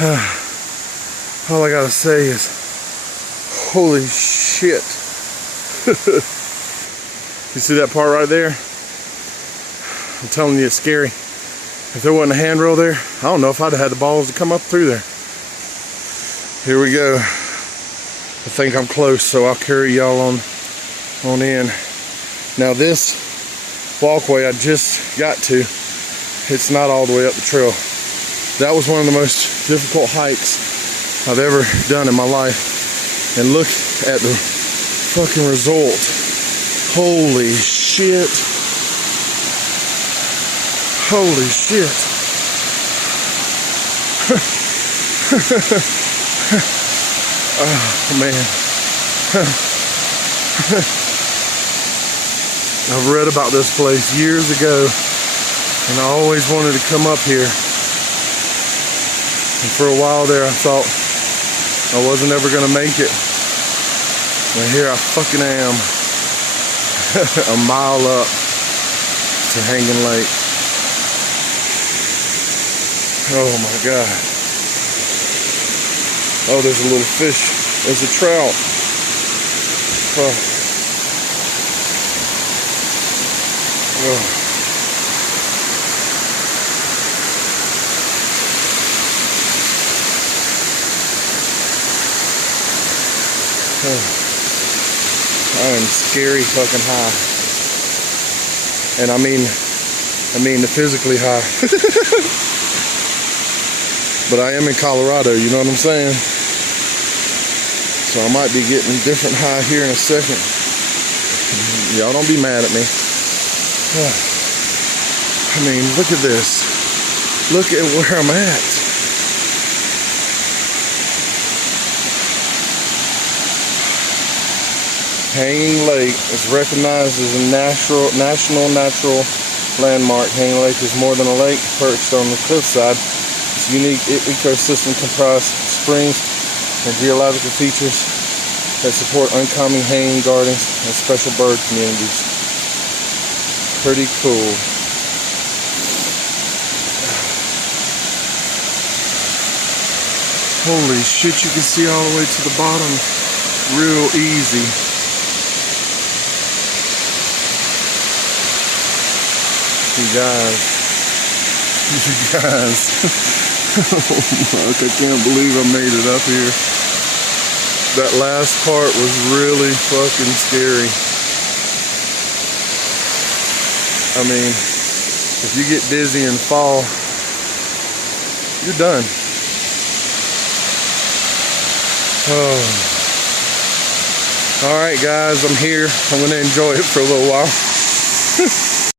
All I gotta say is, holy shit. You see that part right there? I'm telling you, it's scary. If there wasn't a handrail there, I don't know if I'd have had the balls to come up through there. Here we go. I think I'm close, so I'll carry y'all on in. Now this walkway I just got to, it's not all the way up the trail. That was one of the most difficult hikes I've ever done in my life. And look at the fucking result. Holy shit. Holy shit. Oh man. I've read about this place years ago, and I always wanted to come up here. And for a while there I thought I wasn't ever gonna make it. And here I fucking am. A mile up to Hanging Lake. Oh my God. Oh, there's a little fish. There's a trout. Oh. Oh. Oh. I am scary fucking high. And I mean physically high. But I am in Colorado, you know what I'm saying? So I might be getting different high here in a second. Y'all don't be mad at me. I mean, look at this. Look at where I'm at. Hanging Lake is recognized as a national natural landmark. Hanging Lake is more than a lake perched on the cliffside. Its unique ecosystem comprises springs and geological features that support uncommon hanging gardens and special bird communities. Pretty cool. Holy shit, you can see all the way to the bottom real easy. You guys. Oh fuck, I can't believe I made it up here. That last part was really fucking scary. I mean, if you get dizzy and fall, you're done. Oh. Alright guys, I'm here. I'm gonna enjoy it for a little while.